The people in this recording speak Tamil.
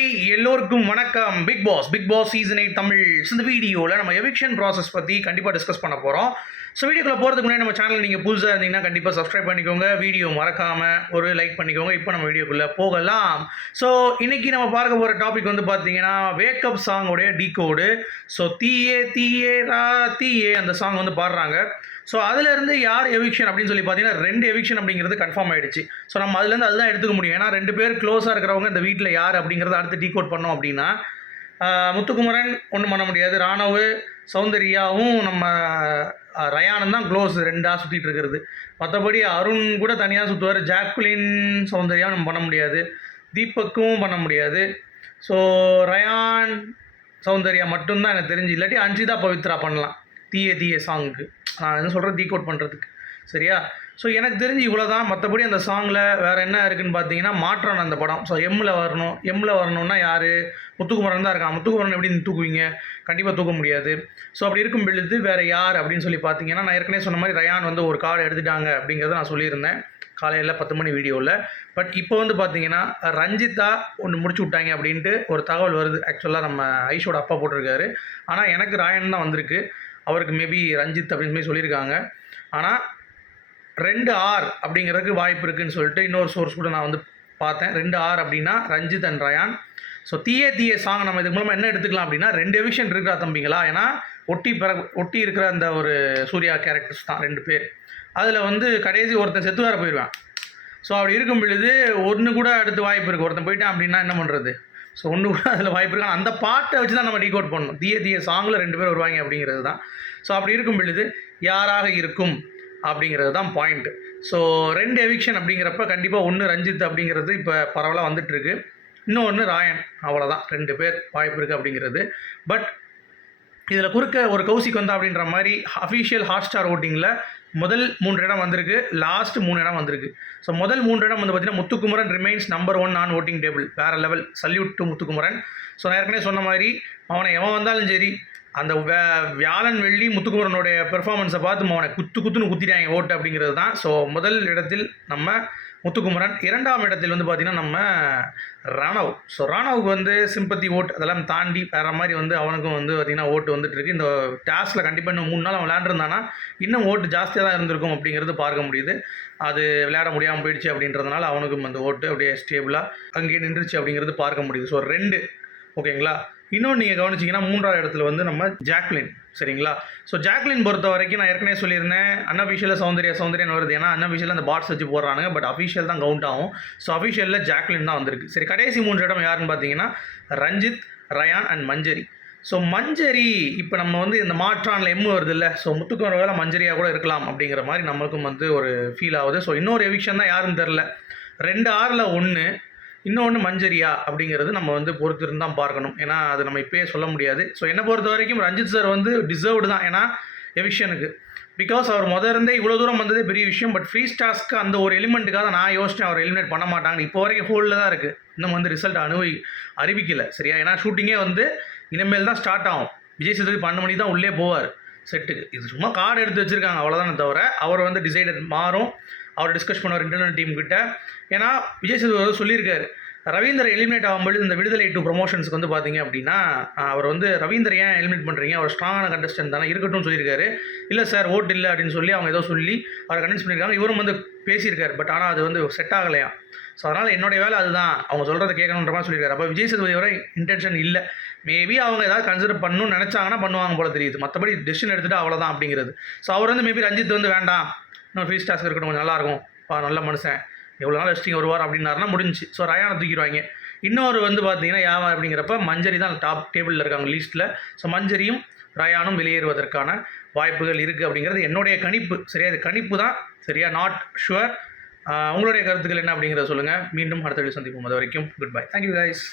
ஹாய் எல்லோருக்கும் வணக்கம். Bigg Boss season 8 Tamil. இந்த வீடியோவில் நம்ம எவிக்ஷன் ப்ராசஸ் பற்றி கண்டிப்பாக டிஸ்கஸ் பண்ண போகிறோம். ஸோ வீடியோக்குள்ள போகிறதுக்கு முன்னாடி நம்ம சேனல் நீங்கள் புதுசாக இருந்தீங்கன்னா கண்டிப்பாக சப்ஸ்கிரைப் பண்ணிக்கோங்க, வீடியோ மறக்காமல் ஒரு லைக் பண்ணிக்கோங்க. இப்போ நம்ம வீடியோக்குள்ளே போகலாம். ஸோ இன்றைக்கி நம்ம பார்க்க போகிற டாபிக் வந்து பார்த்தீங்கன்னா வேக்கப் சாங்கோடைய டீகோடு. ஸோ தீயே தீயே ரா தீயே அந்த சாங் வந்து பாடுறாங்க. ஸோ அதிலேருந்து யார் எவிக்ஷன் அப்படின்னு சொல்லி பார்த்தீங்கன்னா 2 எவிக்ஷன் அப்படிங்கிறது கன்ஃபார்ம் ஆகிடுச்சு. ஸோ நம்ம அதுலேருந்து அதுதான் எடுத்துக்க முடியும். ஏன்னா 2 பேர் க்ளோஸாக இருக்கிறவங்க இந்த வீட்டில் யார் அப்படிங்கிறத அடுத்து டீகோட் பண்ணோம் அப்படின்னா முத்துக்குமரன் ஒன்றும் பண்ண முடியாது, ராணவ் சௌந்தர்யாவும் நம்ம ரயானும் தான் க்ளோஸ் 2ஆக சுற்றிட்டு இருக்கிறது. மற்றபடி அருண் கூட தனியாக சுற்றுவார், ஜாக்குலின் சௌந்தர்யாவும் நம்ம பண்ண முடியாது, தீபக்கும் பண்ண முடியாது. ஸோ ரயான் சௌந்தர்யா மட்டும்தான் எனக்கு தெரிஞ்சு, இல்லாட்டி அன்ஷிதா பவித்ரா பண்ணலாம் தீயே தீயே சாங்குக்கு. நான் என்ன சொல்கிறேன், டீகோட் பண்ணுறதுக்கு. சரியா? ஸோ எனக்கு தெரிஞ்சு இவ்வளோ தான். மற்றபடி அந்த சாங்கில் வேறு என்ன இருக்குதுன்னு பார்த்தீங்கன்னா மாற்றான அந்த படம். ஸோ எம்மில் வரணும்னா யார்? முத்துக்குமரன் தான் இருக்கான். முத்துக்குமரன் எப்படி தூக்குவீங்க? கண்டிப்பாக தூக்க முடியாது. ஸோ அப்படி இருக்கும் பொழுது வேறு யார் அப்படின்னு சொல்லி பார்த்தீங்கன்னா, நான் ஏற்கனவே சொன்ன மாதிரி ரயான் வந்து ஒரு கார்டு எடுத்துட்டாங்க அப்படிங்கிறத நான் சொல்லியிருந்தேன் காலையில் 10 மணி வீடியோவில். பட் இப்போ வந்து பார்த்தீங்கன்னா ரஞ்சிதா ஒன்று முடிச்சு விட்டாங்க அப்படின்ட்டு ஒரு தகவல் வருது. ஆக்சுவலாக நம்ம ஐஷோட அப்பா போட்டிருக்காரு. ஆனால் எனக்கு ராயன் தான் வந்திருக்கு. அவருக்கு மேபி ரஞ்சித் அப்படின்னு சொல்லி சொல்லியிருக்காங்க. ஆனால் 2 ஆர் அப்படிங்கிறதுக்கு வாய்ப்பு இருக்குதுன்னு சொல்லிட்டு இன்னொரு சோர்ஸ் கூட நான் வந்து பார்த்தேன். 2 ஆர் அப்படின்னா ரஞ்சித் அண்ட் ரயான். ஸோ தீயே தீயே சாங் நம்ம இதுக்கு மூலமாக என்ன எடுத்துக்கலாம் அப்படின்னா 2 எவிக்ஷன் இருக்கிறா தம்பிங்களா. ஏன்னா ஒட்டி இருக்கிற அந்த ஒரு சூர்யா கேரக்டர்ஸ் தான் 2 பேர். அதில் வந்து கடைசி ஒருத்தன் செத்து வேறு போயிடுவான். ஸோ அப்படி இருக்கும் பொழுது ஒன்று கூட அடுத்து வாய்ப்பு இருக்குது. ஒருத்தன் போயிட்டான் அப்படின்னா என்ன பண்ணுறது? ஸோ ஒன்று கூட அதில் வாய்ப்பு இருக்குது. அந்த பாட்டை வச்சு தான் நம்ம டீகோட் பண்ணணும். தீயே தீயே சாங்கில் 2 பேர் வருவாங்க அப்படிங்கிறது தான். ஸோ அப்படி இருக்கும் பொழுது யாராக இருக்கும் அப்படிங்கிறது தான் பாயிண்ட்டு. ஸோ 2 எவிக்ஷன் அப்படிங்கிறப்ப கண்டிப்பாக ஒன்று ரஞ்சித் அப்படிங்கிறது இப்போ பரவலாக வந்துட்டுருக்கு, இன்னொன்று ராயன். அவ்வளோதான், 2 பேர் வாய்ப்பு இருக்குது அப்படிங்கிறது. பட் இதில் குறுக்க ஒரு கௌசிக் வந்தா அப்படின்ற மாதிரி அஃபிஷியல் ஹாட்ஸ்டார் ஓட்டிங்கில் முதல் 3 இடம் வந்திருக்கு, லாஸ்ட் 3 இடம் வந்திருக்கு. ஸோ முதல் 3 இடம் வந்து பார்த்திங்கன்னா Muthukumaran remains number 1 on voting table. வேறு level, salute to Muthukumaran. So நான் ஏற்கனவே சொன்ன மாதிரி அவனை எவன் வந்தாலும் சரி, அந்த வியாழன் வெள்ளி முத்துக்குமரனுடைய பெர்ஃபார்மன்ஸை பார்த்து அவனை குத்துன்னு குத்திட்டாங்க ஓட்டு அப்படிங்கிறது தான். ஸோ முதல் இடத்தில் நம்ம முத்துக்குமரன், 2ஆம் இடத்தில் வந்து பார்த்திங்கன்னா நம்ம ராணவ். ஸோ ராணவுக்கு வந்து சிம்பத்தி ஓட் அதெல்லாம் தாண்டி வேறு மாதிரி வந்து அவனுக்கும் வந்து பார்த்திங்கன்னா ஓட்டு வந்துட்டுருக்கு. இந்த டாஸ்கில் கண்டிப்பாக இன்னும் 3 நாள் அவன் விளையாண்டுருந்தானா இன்னும் ஓட்டு ஜாஸ்தியாக தான் இருந்திருக்கும் அப்படிங்கிறது பார்க்க முடியுது. அது விளையாட முடியாமல் போயிடுச்சு அப்படின்றதுனால அவனுக்கும் அந்த ஓட்டு அப்படியே ஸ்டேபிளாக அங்கேயே நின்றுச்சு அப்படிங்கிறது பார்க்க முடியுது. ஸோ 2 ஓகேங்களா. இன்னொன்று நீங்கள் கவனிச்சிங்கன்னா 3ஆவது இடத்துல வந்து நம்ம ஜாக்லின். சரிங்களா? ஸோ ஜாக்லின் பொறுத்த வரைக்கும் நான் ஏற்கனவே சொல்லியிருந்தேன், அன்அஃபிஷியலாக சௌந்தர்யான்னு வருது. ஏன்னா அன்அஃபிஷியலாக அந்த பாட்ஸ் வச்சு போடுறானுங்க, பட் அஃபிஷியல் தான் கவுண்ட் ஆகும். ஸோ அஃபிஷியலில் ஜாக்லின் தான் வந்திருக்கு. சரி, கடைசி 3 இடம் யாருன்னு பார்த்தீங்கன்னா ரஞ்சித், ரயான் அண்ட் மஞ்சரி. ஸோ மஞ்சரி இப்போ நம்ம வந்து இந்த மாற்றானில் எம்மு வருது இல்லை, ஸோ முத்துக்குமரன் வேலை மஞ்சரியாக கூட இருக்கலாம் அப்படிங்கிற மாதிரி நம்மளுக்கும் வந்து ஒரு ஃபீல் ஆகுது. ஸோ இன்னொரு எவிக்ஷன் தான் யாருன்னு தெரில. 2 ஆரில் 1, இன்னொன்று மஞ்சரியா அப்படிங்கிறது நம்ம வந்து பொறுத்திருந்து தான் பார்க்கணும். ஏன்னா அது நம்ம இப்போயே சொல்ல முடியாது. ஸோ என்னை பொறுத்த வரைக்கும் ரஞ்சித் சார் வந்து டிசர்வ்டு தான். ஏன்னா எவிக்ஷனுக்கு பிகாஸ் அவர் இருந்தே இவ்வளோ தூரம் வந்ததே பெரிய விஷயம். பட் ஃப்ரீ டாஸ்க்கு அந்த ஒரு எலிமெண்ட்டுக்காக நான் யோசிச்சேன் அவர் எலிமினேட் பண்ண மாட்டாங்க. இப்போ வரைக்கும் ஹோல்டில் தான் இருக்குது, இன்னும் வந்து ரிசல்ட் அறிவிக்கலை. சரியா? ஏன்னா ஷூட்டிங்கே வந்து இனிமேல் தான் ஸ்டார்ட் ஆகும். விஜய் சேதுபதி 12 மணி தான் உள்ளே போவார் செட்டுக்கு. இது சும்மா கார்டு எடுத்து வச்சுருக்காங்க அவ்வளோதானே தவிர அவர் வந்து டிசைடட் மாறும். அவர் டிஸ்கஸ் பண்ணுவார் இன்டர்னல் டீம் கிட்ட. ஏன்னா விஜய் சேதுபதி சொல்லியிருக்காரு, ரவீந்தர் எலிமினேட் ஆகும்போது இந்த விடுதலை 2 ப்ரொமோஷன்ஸ்க்கு வந்து பார்த்தீங்க அப்படின்னா அவர் வந்து ரவீந்தர் ஏன் எலிமினேட் பண்ணுறீங்க, அவர் ஸ்ட்ராங்கான கண்டஸ்டன்ட் தானே இருக்கட்டும் சொல்லியிருக்காரு. இல்லை சார் ஓட்டு இல்லை அப்படின்னு சொல்லி அவங்க ஏதோ சொல்லி அவரை கன்வின்ஸ் பண்ணியிருக்காங்க. இவரும் வந்து பேசியிருக்காரு, பட் ஆனால் அது வந்து செட் ஆகலையா. ஸோ அதனால் என்னுடைய வேலை அதுதான், அவங்க சொல்கிறத கேட்கணுன்ற மாதிரி சொல்லியிருக்காரு. அப்போ விஜய் சேதுபதி வரை இன்டென்ஷன் இல்லை. மேபி அவங்க ஏதாவது கன்சிடர் பண்ணணும்னு நினச்சாங்கன்னா பண்ணுவாங்க போல தெரியுது. மற்றபடி டெசிஷன் எடுத்துகிட்டு அவ்வளோதான் அப்படிங்கிறது. ஸோ அவர் வந்து மேபி ரஞ்சித் வந்து வேண்டாம், இன்னும் ஃப்ரீ டாஸ்க் இருக்கட்டும், கொஞ்சம் நல்லாயிருக்கும், நல்ல மனுஷன், எவ்வளோ நாள் ரெஸ்டிங் வருவார் அப்படின்னாருனா முடிஞ்சு. ஸோ ரயானை தூக்கிடுவாங்க. இன்னொரு வந்து பார்த்தீங்கன்னா யாவா அப்படிங்கிறப்ப மஞ்சரி தான் டாப் டேபிளில் இருக்காங்க லிஸ்ட்டில். ஸோ மஞ்சரியும் ரயானும் வெளியேறுவதற்கான வாய்ப்புகள் இருக்குது அப்படிங்கிறது என்னுடைய கணிப்பு. சரியா? இது கணிப்பு தான். சரியா? Not sure. உங்களுடைய கருத்துக்கள் என்ன அப்படிங்கிறத சொல்லுங்கள். மீண்டும் அடுத்த வீடியோ சந்திப்போம். அது வரைக்கும் குட் பை. Thank you guys.